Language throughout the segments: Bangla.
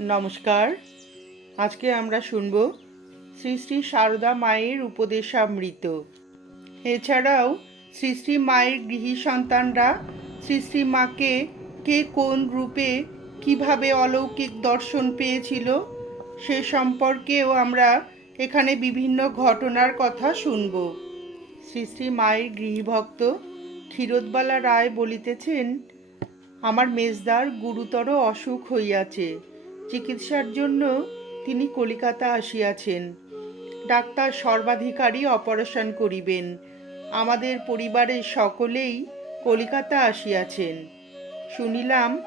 নমস্কার। আজকে আমরা শুনব শ্রী শ্রী সারদা মায়ের উপদেশামৃত। এছাড়াও শ্রী শ্রী মায়ের গৃহী সন্তানরা শ্রী শ্রী মাকে কে কোন রূপে কীভাবে অলৌকিক দর্শন পেয়েছিল সে সম্পর্কেও আমরা এখানে বিভিন্ন ঘটনার কথা শুনব। শ্রী শ্রী মায়ের গৃহভক্ত ক্ষীরোদবালা রায় বলিতেছেন, আমার মেজদার গুরুতর অসুখ হইয়াছে। চিকিৎসার জন্য তিনি কলিকাতা আসিয়াছেন। ডাক্তার সর্বাধিকারী অপারেশন করিবেন। আমাদের পরিবারের সকলেই কলিকাতা আসিয়াছেন। শুনিলাম,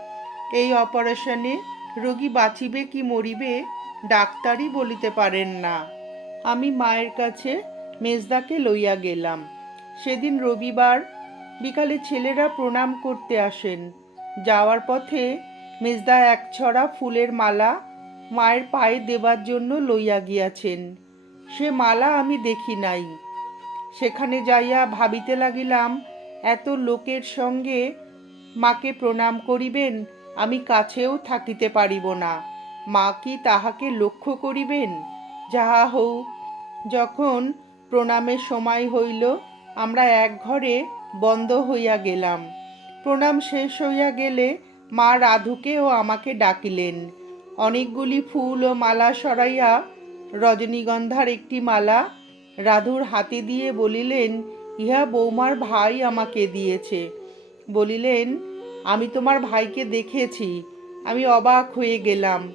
এই অপারেশনে রোগী বাঁচিবে কি মরিবে ডাক্তারই বলিতে পারেন না। আমি মায়ের কাছে মেজদাকে লইয়া গেলাম। সেদিন রবিবার বিকালে ছেলেরা প্রণাম করতে আসেন। যাওয়ার পথে মেজদা এক ছড়া ফুলের মালা মায়ের পায়ে দেবার জন্য লইয়া গিয়াছেন। সে মালা আমি দেখি নাই। সেখানে যাইয়া ভাবিতে লাগিলাম, এত লোকের সঙ্গে মাকে প্রণাম করিবেন, আমি কাছেও থাকিতে পারিব না। মা কি তাহাকে লক্ষ্য করিবেন? যাহা হোক যখন প্রণামের সময় হইল, আমরা এক ঘরে বন্ধ হইয়া গেলাম। প্রণাম শেষ হইয়া গেলে মা রাধুকে ও আমাকে ডাকিলেন। অনেকগুলি ফুল ও মালা সরাইয়া রজনীগন্ধার একটি মালা রাধুর হাতে দিয়ে বলিলেন, ইহা বৌমার ভাই আমাকে দিয়েছে। বলিলেন, আমি তোমার ভাইকে দেখেছি, আমি অবাক হয়ে গেলাম।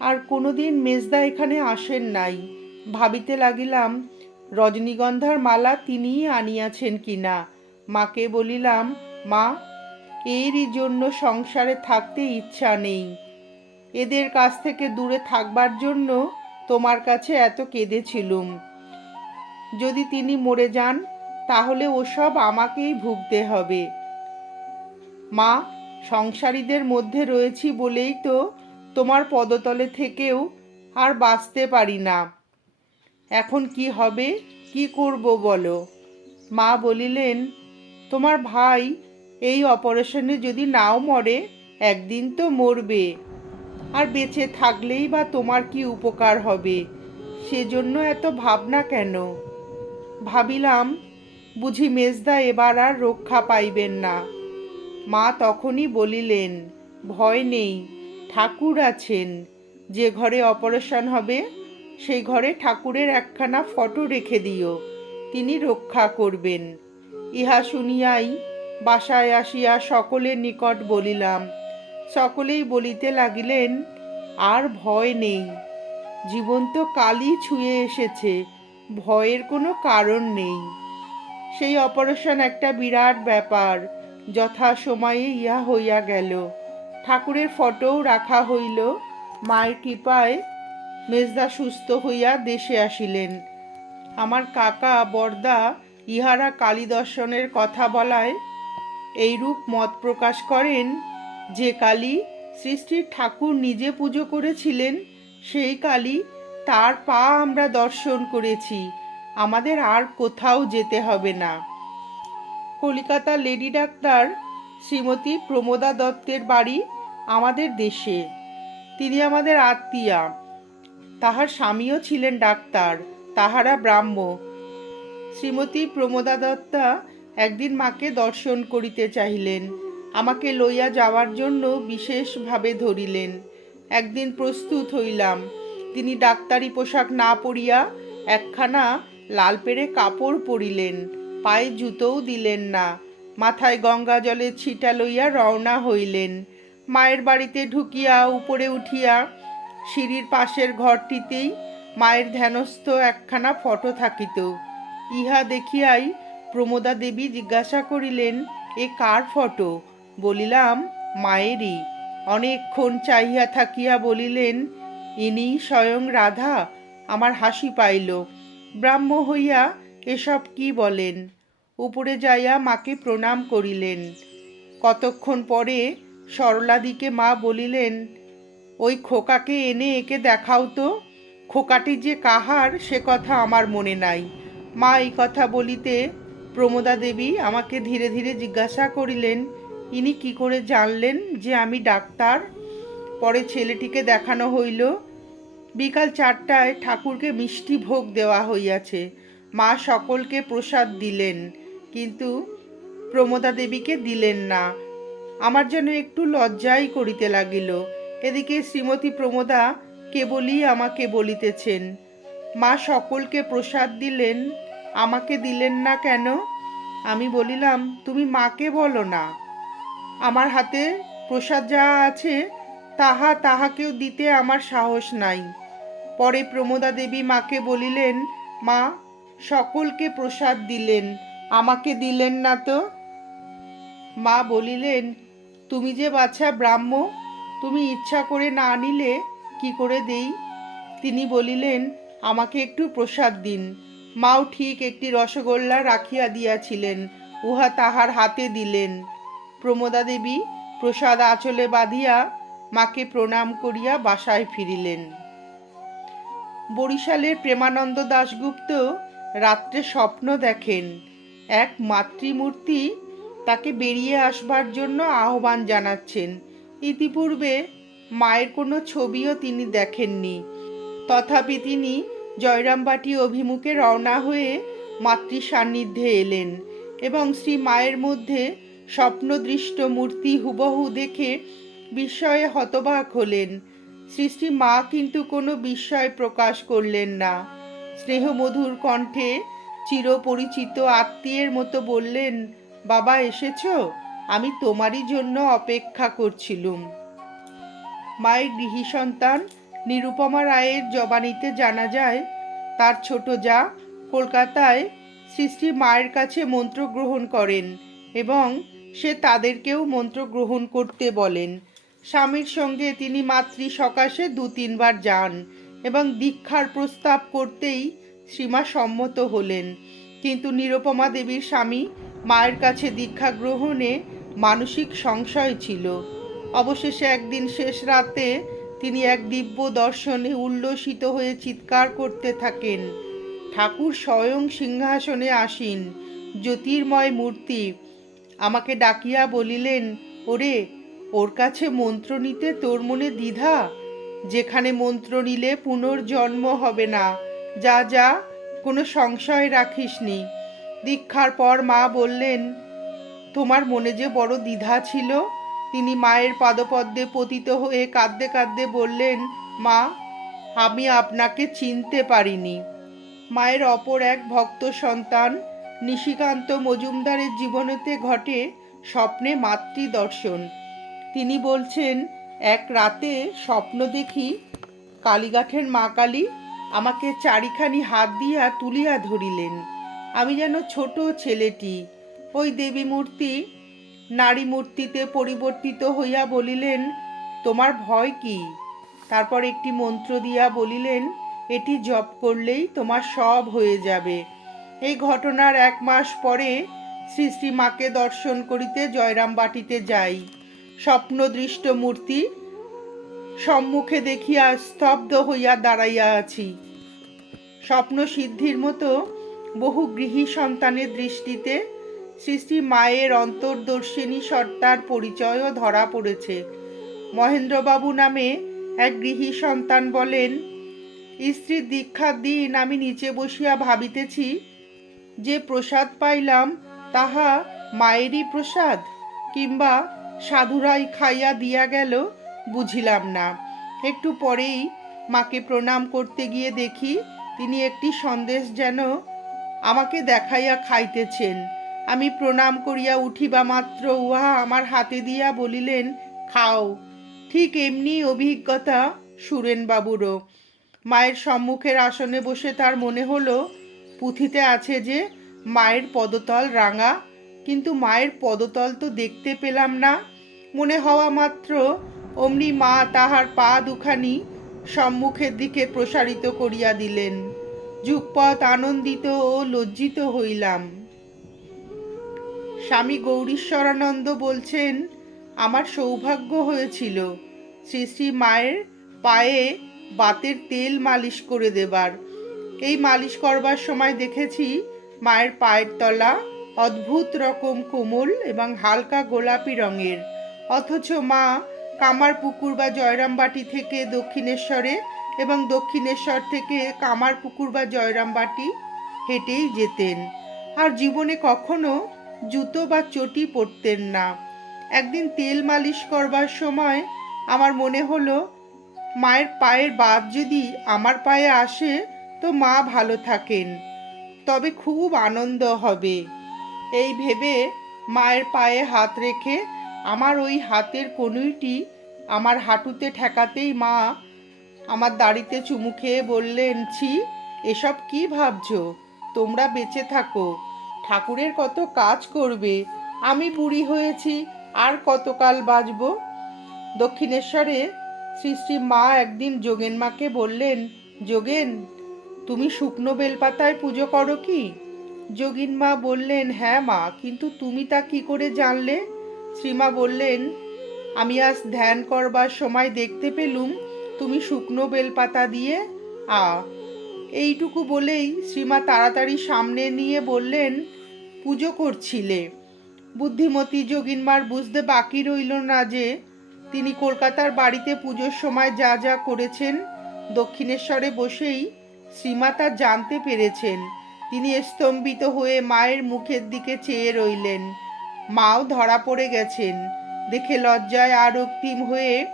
আর কোনোদিন মেজদা এখানে আসেন নাই। ভাবিতে লাগিলাম, রজনীগন্ধার মালা তিনিই আনিয়াছেন কিনা। মাকে বলিলাম, মা এরই জন্য সংসারে থাকতে ইচ্ছা নেই। এদের কাছ থেকে দূরে থাকবার জন্য তোমার কাছে এত কেঁদেছিলুম। যদি তিনি মরে যান, তাহলে ওসব আমাকেই ভুগতে হবে। মা, সংসারীদের মধ্যে রয়েছি বলেই তো তোমার পদতলে থেকেও আর বাঁচতে পারি না। এখন কি হবে, কি করব বলো। মা বলিলেন, তোমার ভাই এই অপারেশনে যদি নাও মরে, একদিন তো মরবে। আর বেঁচে থাকলেই বা তোমার কি উপকার হবে? সেজন্য এত ভাবনা কেন? ভাবিলাম, বুঝি মেজদা এবার আর রক্ষা পাইবেন না। মা তখনই বলিলেন, ভয় নেই, ঠাকুর আছেন। যে ঘরে অপারেশন হবে, সেই ঘরে ঠাকুরের একখানা ফটো রেখে দিও, তিনি রক্ষা করবেন। ইহা শুনিয়াই বাসায় আসিয়া সকলের নিকট বলিলাম, সকলেই বলিতে লাগিলেন, আর ভয় নেই। জীবন তো কালই ছুঁয়ে এসেছে, ভয়ের কোনো কারণ নেই। সেই অপারেশন একটা বিরাট ব্যাপার, যথা সময়ে ইহা হইয়া গেল। ঠাকুরের ফটোও রাখা হইল। মায়ের কৃপায় মেজদা সুস্থ হইয়া দেশে আসিলেন। আমার কাকা বর্দা ইহারা কালী দর্শনের কথা বলায় এইরূপ মত প্রকাশ করেন যে কালী সৃষ্টির ঠাকুর নিজে পুজো করেছিলেন, সেই কালী তার পা আমরা দর্শন করেছি, আমাদের আর কোথাও যেতে হবে না। কলিকাতা লেডি ডাক্তার শ্রীমতী প্রমোদা দত্তের বাড়ি আমাদের দেশে। তিনি আমাদের আত্মীয়া। তাহার স্বামীও ছিলেন ডাক্তার, তাহারা ব্রাহ্ম। শ্রীমতী প্রমোদা দত্তা একদিন মাকে দর্শন করিতে চাহিলেন। আমাকে লইয়া যাওয়ার জন্য বিশেষভাবে ধরিলেন। একদিন প্রস্তুত হইলাম। তিনি ডাক্তারি পোশাক না পরিয়া একখানা লাল পেড়ে কাপড় পরিলেন। পায়ে জুতোও দিলেন না। মাথায় গঙ্গা জলের ছিটা লইয়া রওনা হইলেন। মায়ের বাড়িতে ঢুকিয়া উপরে উঠিয়া সিঁড়ির পাশের ঘরটিতেই মায়ের ধ্যানস্থ একখানা ফটো থাকিত। ইহা দেখিয়াই প্রমোদা দেবী জিজ্ঞাসা করিলেন, এ কার ফটো? বলিলাম, মায়েরই। অনেকক্ষণ চাহিয়া থাকিয়া বলিলেন ইনি স্বয়ং রাধা। আমার হাসি পাইল, ব্রাহ্ম হইয়া এসব কি বলেন? উপরে যাইয়া মাকে প্রণাম করিলেন। কতক্ষণ পরে সরলাদিকে মা বলিলেন, ওই খোকাকে এনে একে দেখাও তো। খোকাটি যে কাহার সে কথা আমার মনে নাই। মা এই কথা বলিতে প্রমোদা দেবী আমাকে ধীরে ধীরে জিজ্ঞাসা করিলেন, ইনি কি করে জানলেন যে আমি ডাক্তার? পরে ছেলেটিকে দেখানো হইল, বিকাল চারটায় ঠাকুরকে মিষ্টি ভোগ দেওয়া হইয়াছে। মা সকলকে প্রসাদ দিলেন, কিন্তু প্রমোদা দেবীকে দিলেন না। আমার যেন একটু লজ্জাই করিতে লাগিল। এদিকে শ্রীমতী প্রমোদা কেবলই আমাকে বলিতেছেন, মা সকলকে প্রসাদ দিলেন আমাকে দিলেন না কেন? আমি বলিলাম, তুমি মাকে বলো না। আমার হাতে প্রসাদ যা আছে, তাহা তাহাকেও দিতে আমার সাহস নাই। পরে প্রমোদা দেবী মাকে বলিলেন, মা, সকলকে প্রসাদ দিলেন, আমাকে দিলেন না তো? মা বলিলেন, তুমি যে বাছা ব্রাহ্ম, তুমি ইচ্ছা করে না নিলে কি করে দেই? তিনি বলিলেন, আমাকে একটু প্রসাদ দিন। মাও ঠিক একটি রসগোল্লা রাখিয়া দিয়াছিলেন, উহা তাহার হাতে দিলেন। প্রমোদা দেবী প্রসাদ আঁচলে বাঁধিয়া মাকে প্রণাম করিয়া বাসায় ফিরিলেন। বরিশালের প্রেমানন্দ দাশগুপ্ত রাত্রে স্বপ্ন দেখেন। এক মাতৃমূর্তি তাকে বেরিয়ে আসবার জন্য আহ্বান জানাচ্ছেন। ইতিপূর্বে মায়ের কোনো ছবিও তিনি দেখেননি। তথাপি তিনি জয়রামবাটি অভিমুখে রওনা হয়ে মাতৃ সান্নিধ্যে এলেন এবং শ্রী মায়ের মধ্যে স্বপ্নদৃষ্ট মূর্তি হুবহু দেখে বিস্ময়ে হতবাক হলেন। শ্রী শ্রী মা কিন্তু কোনো বিস্ময় প্রকাশ করলেন না। স্নেহমধুর কণ্ঠে চিরপরিচিত আত্মীয়ের মতো বললেন, বাবা, এসেছ? আমি তোমারই জন্য অপেক্ষা করছিলুম। মায়ের গৃহী সন্তান নিরুপমা রায়ের জবানিতে জানা যায়, তার ছোট যা কলকাতায় শ্রী মায়ের কাছে মন্ত্র গ্রহণ করেন এবং সে তাদেরকেও মন্ত্র গ্রহণ করতে বলেন। স্বামীর সঙ্গে তিনি মাতৃ সকাশে দু তিনবার যান এবং দীক্ষার প্রস্তাব করতেই সীমা সম্মত হলেন। কিন্তু নিরুপমা দেবীর স্বামী মায়ের কাছে দীক্ষা গ্রহণে মানসিক সংশয় ছিল। অবশেষে একদিন শেষ রাতে তিনি এক দিব্য দর্শনে উল্লসিত হয়ে চিৎকার করতে থাকেন। ঠাকুর স্বয়ং সিংহাসনে আসীন। জ্যোতির্ময় মূর্তি, আমাকে ডাকিয়া বলিলেন, ওরে, ওর কাছে মন্ত্র নিতে তোর মনে দ্বিধা? যেখানে মন্ত্র নিলে পুনর্জন্ম হবে না। যা যা, কোনো সংশয় রাখিসনি। দীক্ষার পর মা বললেন, তোমার মনে যে বড় দ্বিধা ছিল তিনি মায়ের পাদপদ্মে পতিত হয়ে কাঁদতে কাঁদতে বললেন, মা, আমি আপনাকে চিনতে পারিনি। মায়ের অপর এক ভক্ত সন্তান নিশিকান্ত মজুমদারের জীবনেতে ঘটে স্বপ্নে মাতৃ দর্শন তিনি বলছেন, এক রাতে স্বপ্ন দেখি কালীঘাটের মা কালী আমাকে চারিখানি হাত দিয়া তুলিয়া ধরিলেন। আমি যেন ছোট ছেলেটি। ওই দেবী মূর্তি নারী মূর্তিতে পরিবর্তিত হইয়া বলিলেন, তোমার ভয় কি? তারপর একটি মন্ত্র দিয়া বলিলেন, এটি জপ করলেই তোমার সব হয়ে যাবে। এই ঘটনার এক মাস পরে শ্রী শ্রী মাকে দর্শন করিতে জয়রাম বাটিতে যাই। স্বপ্নদৃষ্ট মূর্তি সম্মুখে দেখিয়া স্তব্ধ হইয়া দাঁড়াইয়া আছি। স্বপ্ন সিদ্ধির মতো বহু গৃহী সন্তানের দৃষ্টিতে শ্রী মায়ের অন্তর্দর্শিনী সত্তার পরিচয়ও ধরা পড়েছে। মহেন্দ্রবাবু নামে এক গৃহী সন্তান বলেন স্ত্রীর দীক্ষার দিন আমি নিচে বসিয়া ভাবিতেছি যে প্রসাদ পাইলাম তাহা মায়েরই প্রসাদ কিংবা সাধুরাই খাইয়া দিয়া গেল বুঝিলাম না। একটু পরেই মাকে প্রণাম করতে গিয়ে দেখি তিনি একটি সন্দেশ যেন আমাকে দেখাইয়া খাইতেছেন। আমি প্রণাম করিয়া উঠিবা মাত্র। উহা আমার হাতে দিয়া বলিলেন, খাও। ঠিক এমনি অভিজ্ঞতা সুরেনবাবুরও। মায়ের সম্মুখের আসনে বসে তার মনে হলো, পুঁথিতে আছে যে, মায়ের পদতল রাঙা, কিন্তু মায়ের পদতল তো দেখতে পেলাম না। মনে হওয়া মাত্র, অমনি মা তাহার পা দুখানি সম্মুখের দিকে প্রসারিত করিয়া দিলেন। যুগপথ আনন্দিত ও লজ্জিত হইলাম। স্বামী গৌরীশ্বরানন্দ বলছেন, আমার সৌভাগ্য হয়েছিল শ্রী শ্রী মায়ের পায়ে বাতের তেল মালিশ করে দেবার। এই মালিশ করবার সময় দেখেছি মায়ের পায়ের তলা অদ্ভুত রকম কোমল এবং হালকা গোলাপি রঙের। অথচ মা কামার পুকুর বা জয়রামবাটি থেকে দক্ষিণেশ্বরে এবং দক্ষিণেশ্বর থেকে কামার পুকুর বা জয়রামবাটি হেঁটেই যেতেন। আর জীবনে কখনো জুতো বা চটি পরতেন না। একদিন তেল মালিশ করবার সময় আমার মনে হলো, মায়ের পায়ের বাদ যদি আমার পায়ে আসে, তো মা ভালো থাকেন, তবে খুব আনন্দ হবে। এই ভেবে মায়ের পায়ে হাত রেখে আমার ওই হাতের কনুইটি আমার হাঁটুতে ঠেকাতেই মা আমার দাড়িতে চুমু খেয়ে বললেন, ছি, এসব কি ভাবছ? তোমরা বেঁচে থাকো। ঠাকুরের কত কাজ করবে? আমি বুড়ি হয়েছি, আর কতকাল বাঁচব? দক্ষিণেশ্বরে শ্রী শ্রী মা একদিন যোগেন মাকে বললেন, যোগেন, তুমি শুকনো বেলপাতায় পুজো করো কি? যোগিন মা বললেন হ্যাঁ মা, কিন্তু তুমি তা কি করে জানলে? শ্রীমা বললেন, আমি আজ ধ্যান করবার সময় দেখতে পেলুম, তুমি শুকনো বেলপাতা দিয়ে, আ এইটুকু বলেই শ্রীমা তাড়াতাড়ি সামনে নিয়ে বললেন, পুজো করছিলে। বুদ্ধিমতী যোগিনমার বুঝতে বাকি রইল না যে, তিনি কলকাতার বাড়িতে পুজোর সময় যা যা করেছেন, দক্ষিণেশ্বরে বসেই শ্রীমা তা জানতে পেরেছেন। তিনি স্তম্ভিত হয়ে মায়ের মুখের দিকে চেয়ে রইলেন। মাও ধরা পড়ে গেছেন। দেখে লজ্জায় আর অক্তিম হয়ে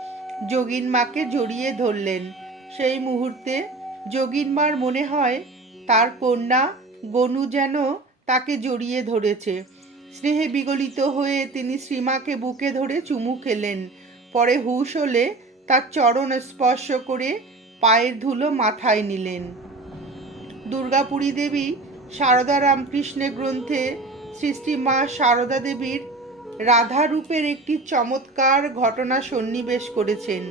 যোগিন মাকে জড়িয়ে ধরলেন। সেই মুহূর্তে যোগিন মার মনে হয় তার কন্যা গনু যেন তাকে জড়িয়ে ধরেছে। স্নেহে বিগলিত হয়ে তিনি শ্রীমাকে বুকে ধরে চুমু খেলেন। পরে হুশ হলে তার চরণ স্পর্শ করে পায়ের ধুলো মাথায় নিলেন। দুর্গাপুরী দেবী সারদা রামকৃষ্ণের গ্রন্থে সৃষ্টি মা সারদা দেবীর রাধা রূপের একটি চমৎকার ঘটনা সন্নিবেশ করেছেন।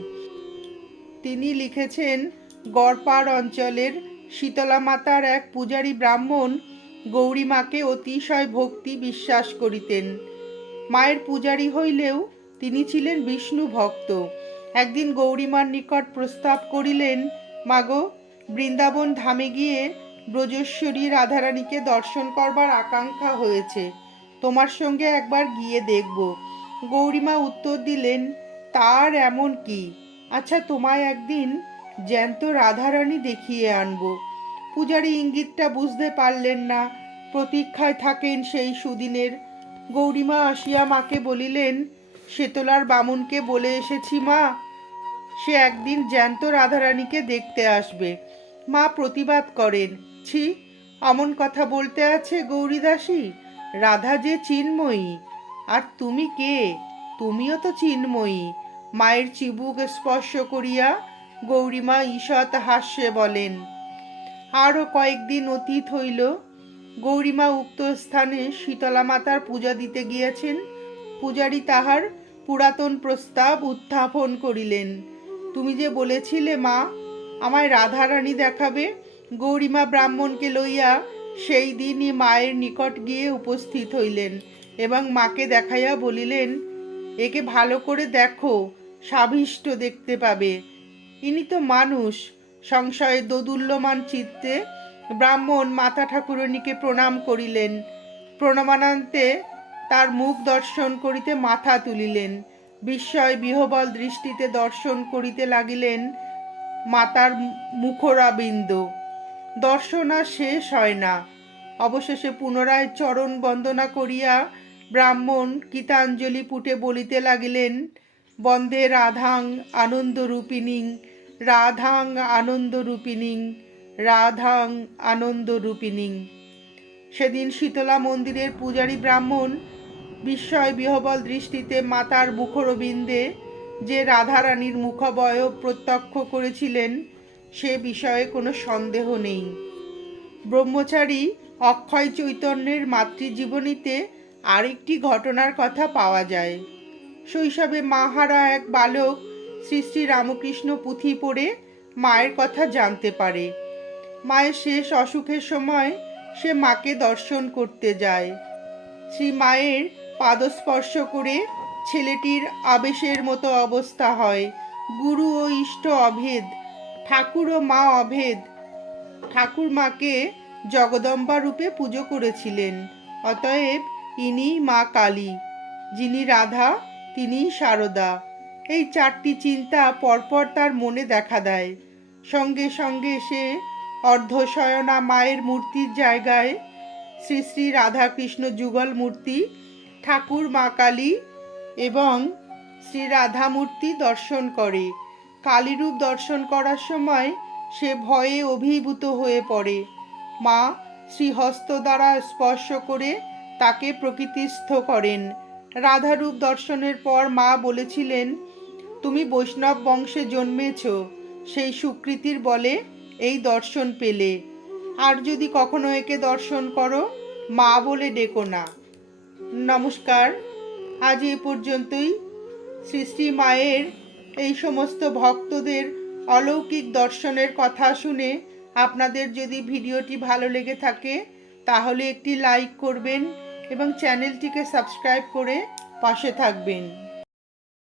তিনি লিখেছেন গড়পাড় অঞ্চলের শীতলা মাতার এক পূজারী ব্রাহ্মণ গৌরী মাকে অতিশয় ভক্তি বিশ্বাস করিতেন। মায়ের পূজারী হইলেও তিনি ছিলেন বিষ্ণু ভক্ত। একদিন গৌরীমার নিকট প্রস্তাব করিলেন মাগো বৃন্দাবন ধামে গিয়ে ব্রজেশ্বরী রাধারানীকে দর্শন করবার আকাঙ্ক্ষা হয়েছে। তোমার সঙ্গে একবার গিয়ে দেখব। গৌরীমা উত্তর দিলেন, তার এমন কি? আচ্ছা তোমায় একদিন জ্যান্ত রাধারানী দেখিয়ে আনব। পূজারী ইঙ্গিতটা বুঝতে পারলেন না। প্রতীক্ষায় থাকেন সেই সুদিনের। গৌরীমা আসিয়া মাকে বলিলেন শেতলার বামুনকে বলে এসেছি মা। সে একদিন জ্যান্ত রাধারানীকে দেখতে আসবে। মা প্রতিবাদ করেন, ছি, অমন কথা বলতে আছে গৌরীদাসী? রাধা যে চিন্ময়ী। আর তুমি কে? তুমিও তো চিন্ময়ী। মায়ের চিবুক স্পর্শ করিয়া গৌরীমা ঈষৎ হাস্যে বলেন আরও কয়েকদিন অতীত হইল, গৌরীমা উক্ত স্থানে শীতলা মাতার পূজা দিতে গিয়েছেন। পূজারী তাহার পুরাতন প্রস্তাব উত্থাপন করিলেন। তুমি যে বলেছিলে, মা, আমায় রাধারানী দেখাবে, গৌরীমা ব্রাহ্মণকে লইয়া সেই দিনই মায়ের নিকট গিয়ে উপস্থিত হইলেন এবং মাকে দেখাইয়া বলিলেন, একে ভালো করে দেখো সাবিষ্ট দেখতে পাবে। ইনি তো মানুষ, সংশয়ে দোদুল্যমান চিত্তে ব্রাহ্মণ মাতা ঠাকুরণীকে প্রণাম করিলেন। প্রণমানান্তে তার মুখ দর্শন করিতে মাথা তুলিলেন। বিস্ময় বিহবল দৃষ্টিতে দর্শন করিতে লাগিলেন মাতার মুখরাবিন্দ। দর্শন আর শেষ হয় না। অবশেষে পুনরায় চরণ বন্দনা করিয়া ব্রাহ্মণ গীতাঞ্জলি পুটে বলিতে লাগিলেন বন্দে রাধাং আনন্দরূপিণীং রাধাং আনন্দরূপিণীং রাধাং আনন্দরূপিণীং। সেদিন শীতলা মন্দিরের পূজারী ব্রাহ্মণ বিস্ময় বিহবল দৃষ্টিতে মাতার মুখরবিন্দে যে রাধারানীর মুখবয়ব প্রত্যক্ষ করেছিলেন, সে বিষয়ে কোনো সন্দেহ নেই। ব্রহ্মচারী অক্ষয় চৈতন্যের মাতৃজীবনীতে আরেকটি ঘটনার কথা পাওয়া যায়। শৈশবে মাহারা এক বালক শ্রী শ্রী রামকৃষ্ণ পুঁথি পড়ে মায়ের কথা জানতে পারে। মায়ের শেষ অসুখের সময় সে মাকে দর্শন করতে যায়। শ্রী মায়ের পাদস্পর্শ করে ছেলেটির আবেশের মতো অবস্থা হয়। গুরু ও ইষ্ট অভেদ, ঠাকুর ও মা অভেদ। ঠাকুর মাকে জগদম্বা রূপে পুজো করেছিলেন। অতএব ইনি মা কালী, যিনি রাধা তিনি সারদা। এই চারটি চিন্তা পরপর তার মনে দেখা দেয়। সঙ্গে সঙ্গে সে অর্ধশয়না মায়ের মূর্তির জায়গায় শ্রী শ্রী রাধাকৃষ্ণ যুগল মূর্তি, ঠাকুর মা কালী এবং শ্রী রাধা মূর্তি দর্শন করে। কালীরূপ দর্শন করার সময় সে ভয়ে অভিভূত হয়ে পড়ে। মা শ্রীহস্ত দ্বারা স্পর্শ করে তাকে প্রকৃতিস্থ করেন। রাধারূপ দর্শনের পর মা বলেছিলেন, তুমি বৈষ্ণব বংশে জন্মেছ, সেই সুকৃতির বলে এই দর্শন পেলে। আর যদি কখনো একে দর্শন করো, মা বলে ডেকো না। নমস্কার। আজ এ পর্যন্তই। শ্রী শ্রী মায়ের এই সমস্ত ভক্তদের অলৌকিক দর্শনের কথা শুনে আপনাদের যদি ভিডিওটি ভালো লেগে থাকে, তাহলে একটি লাইক করবেন এবং চ্যানেলটিকে সাবস্ক্রাইব করে পাশে থাকবেন।